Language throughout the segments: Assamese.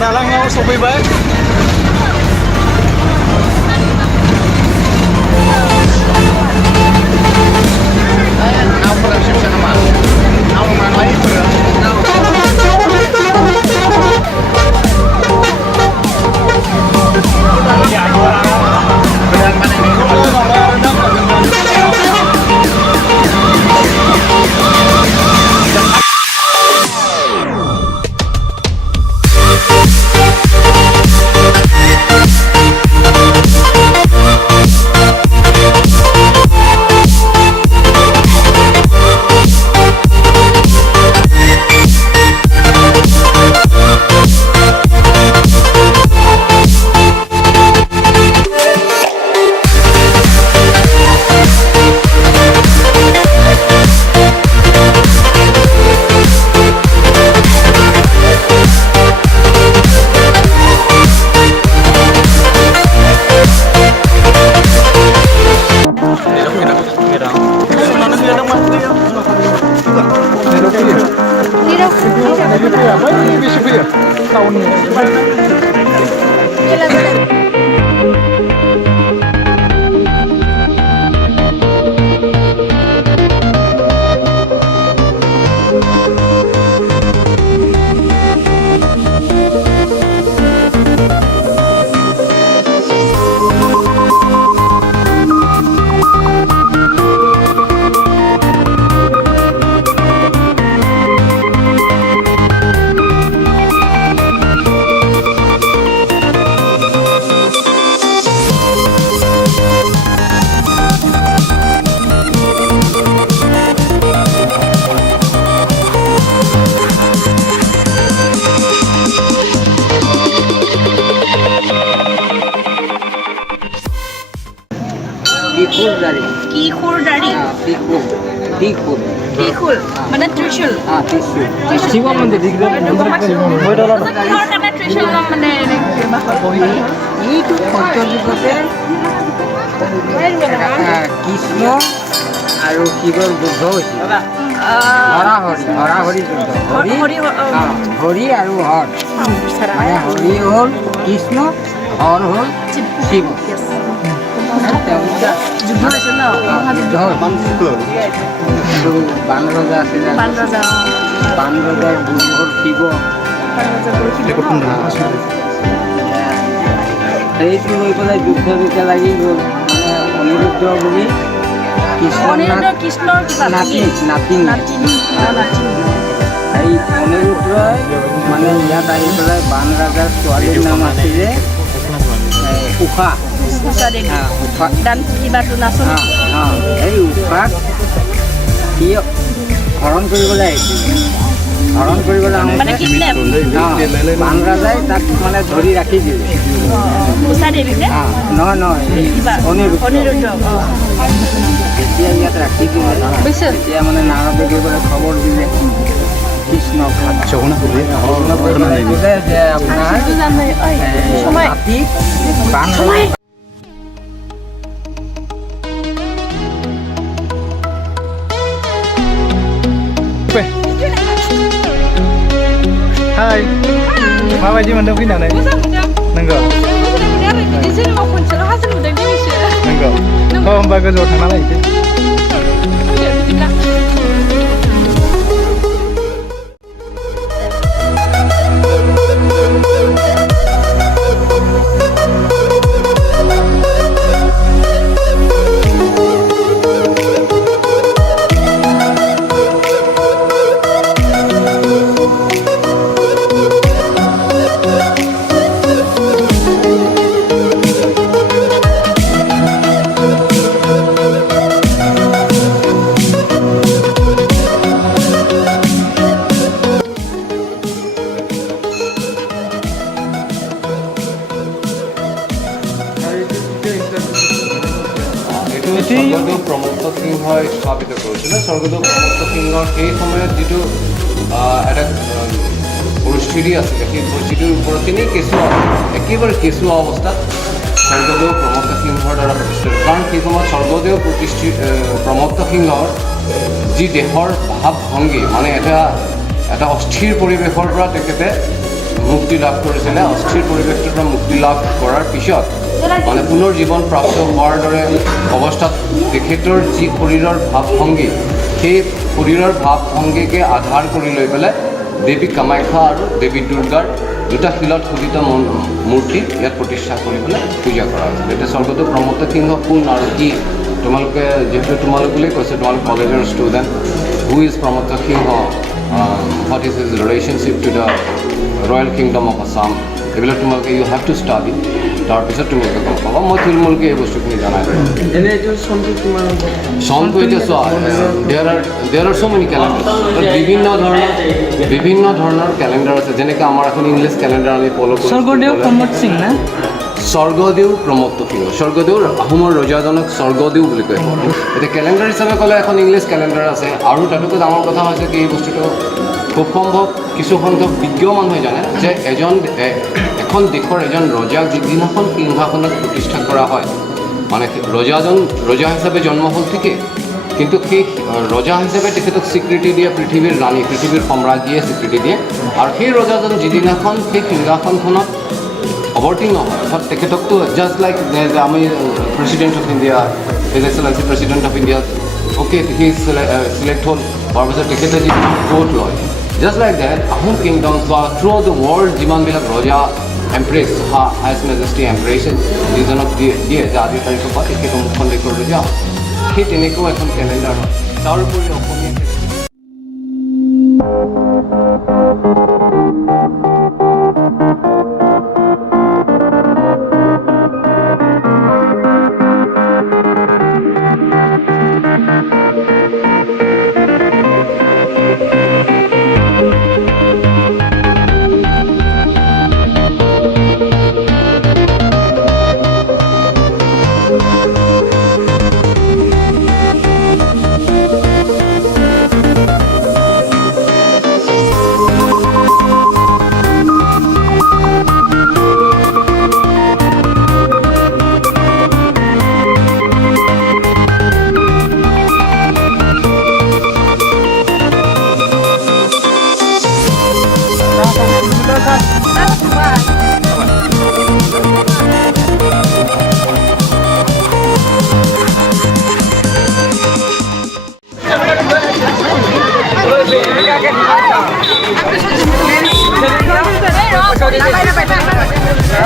दालाङाव सफैबाय Trishul, mana Trishul? Trishul. Siwa mande dikira. Karena Trishul nam mana ini itu kotor juga kan. Krishna aru kibor buddha hoiছে. Hari আৰু হৰ মানে হৰি হল কৃষ্ণ হৰ হল শিব বান ৰজা আছিল বান ৰজাৰ গুৰু হল শিৱ সেইটো হৈ পেলাই যুদ্ধ যেতিয়া লাগি গ'ল মানে অনিৰুদ্ধ বুলি কৃষ্ণৰ নাতিনী এই অনিৰুদ্ধই মানে ইয়াত আহি পেলাই বান ৰজাৰ ছোৱালীৰ নাম আছিলে উষা এই উষাক সি হৰণ কৰিবলৈ আহিছিল হৰণ কৰিবলৈ আহোঁতে বান ৰজাই তাক মানে ধৰি ৰাখি দিলে নহয় অনিৰুদ্ধ যেতিয়া ইয়াত ৰাখি দিলে তেতিয়া মানে নাৰদে গৈ পেলাই খবৰ দিলে কৃষ্ণক দিলে যে আপোনাৰ হাতী বান Hai, mabaयदि मोनदों फैनानै? नंगौ नंगौ होमबा गोजौआव थांना नायनोसै স্বৰ্গদেউ প্ৰমোদ সিংহই স্থাপিত কৰিছিলে স্বৰ্গদেউ প্ৰমোদ সিংহৰ সেই সময়ত যিটো এটা পৰিস্থিতি আছিলে সেই পৰিস্থিতিৰ ওপৰত তিনি একেবাৰে কেঁচুৱা অৱস্থাত স্বৰ্গদেউ প্ৰমোদ সিংহৰ দ্বাৰা প্ৰতিষ্ঠিত কাৰণ সেই সময়ত স্বৰ্গদেউ প্ৰমোদ সিংহৰ যি দেহৰ ভাৱ ভংগী মানে এটা অস্থিৰ পৰিৱেশৰ পৰা তেখেতে মুক্তি লাভ কৰিছিলে অস্থিৰ পৰিৱেশটোৰ পৰা মুক্তি লাভ কৰাৰ পিছত মানে পুনৰ জীৱন প্ৰাপ্ত হোৱাৰ দৰে অৱস্থাত তেখেতৰ যি শৰীৰৰ ভাৱভংগী সেই শৰীৰৰ ভাৱভংগীকে আধাৰ কৰি লৈ পেলাই দেৱী কামাখ্যা আৰু দেৱী দুৰ্গাৰ দুটা শিলত খোদিত মূৰ্তি ইয়াত প্ৰতিষ্ঠা কৰি পেলাই পূজা কৰা হৈছিল। এতিয়া স্বৰ্গদেউ প্ৰমত্ত সিংহ কোন আৰু কি তোমালোকে যিহেতু তোমালোক বুলিয়ে কৈছে তোমালোক কলেজৰ student who is Pramatta Singha what is his relationship to the royal kingdom of Assam এইবিলাক তোমালোকে ইউ হেভ টু ষ্টাডি তাৰপিছত তোমালোকে গম পাবা মই থুলমূলকৈ এই বস্তুখিনি জনাই দিম। চনটো এতিয়া চোৱা there are so' many calendar বিভিন্ন ধৰণৰ কেলেণ্ডাৰ আছে যেনেকৈ আমাৰ এখন ইংলিছ কেলেণ্ডাৰ আমি ফ'ল' কৰোঁ স্বৰ্গদেউ প্ৰমোদ সিং না স্বৰ্গদেউ প্ৰমত্ত সিংহ স্বৰ্গদেউৰ আহোমৰ ৰজাজনক স্বৰ্গদেউ বুলি কয়। এতিয়া কেলেণ্ডাৰ হিচাপে ক'লে এখন ইংলিছ কেলেণ্ডাৰ আছে আৰু তাতোকৈ ডাঙৰ কথা হৈছে কি এই বস্তুটো খুব সম্ভৱ কিছুসংখ্যক বিজ্ঞ মানুহে জানে যে এখন দেশৰ এজন ৰজাক যিদিনাখন সিংহাসনত প্ৰতিষ্ঠা কৰা হয় মানে ৰজা হিচাপে জন্ম হ'ল ঠিকেই কিন্তু সেই ৰজা হিচাপে তেখেতক স্বীকৃতি দিয়ে পৃথিৱীৰ ৰাণী পৃথিৱীৰ সম্ৰাজ্ঞীয়ে স্বীকৃতি দিয়ে আৰু সেই ৰজাজন যিদিনাখন সেই সিংহাসনখনত অৱতীৰ্ণ হয় অৰ্থাৎ তেখেতকতো জাষ্ট লাইক আমি president of India his excellency president of India okay সি চিলেক্ট হ'ল হোৱাৰ পিছত তেখেতে যি ভোট লয় just like that Ahom kingdoms বা থ্ৰু আউট দ্য ৱৰ্ল্ড যিমান বিলাক ৰজা এম্প্ৰেছ হাইছ মেজেষ্টি এম্প্ৰেছ যিজনক দিয়ে যে আজিৰ তাৰিখৰ পৰা তেখেতৰ মুখখন দেশৰ ৰজা সেই তেনেকুৱাও এখন কেলেণ্ডাৰ হয়। তাৰোপৰি অসমীয়া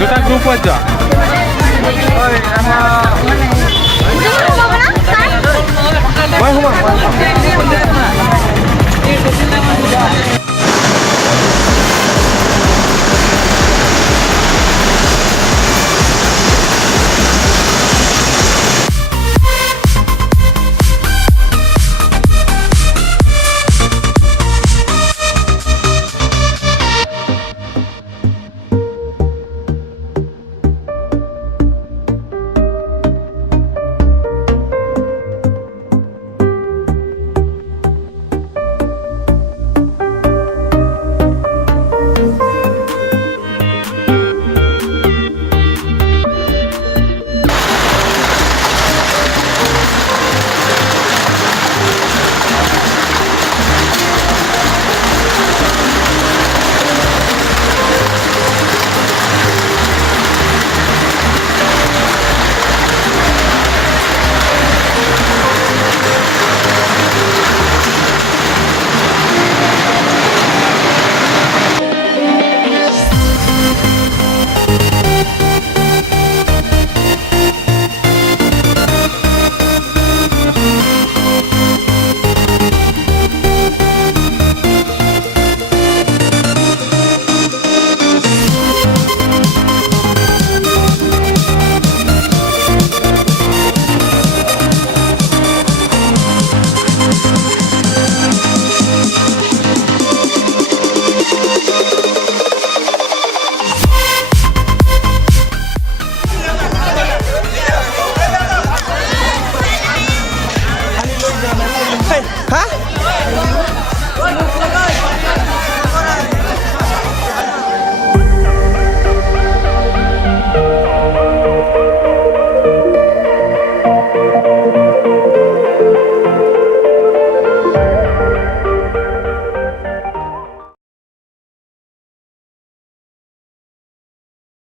দুটা গ্ৰুপ হৈ যোৱা মই সোমাম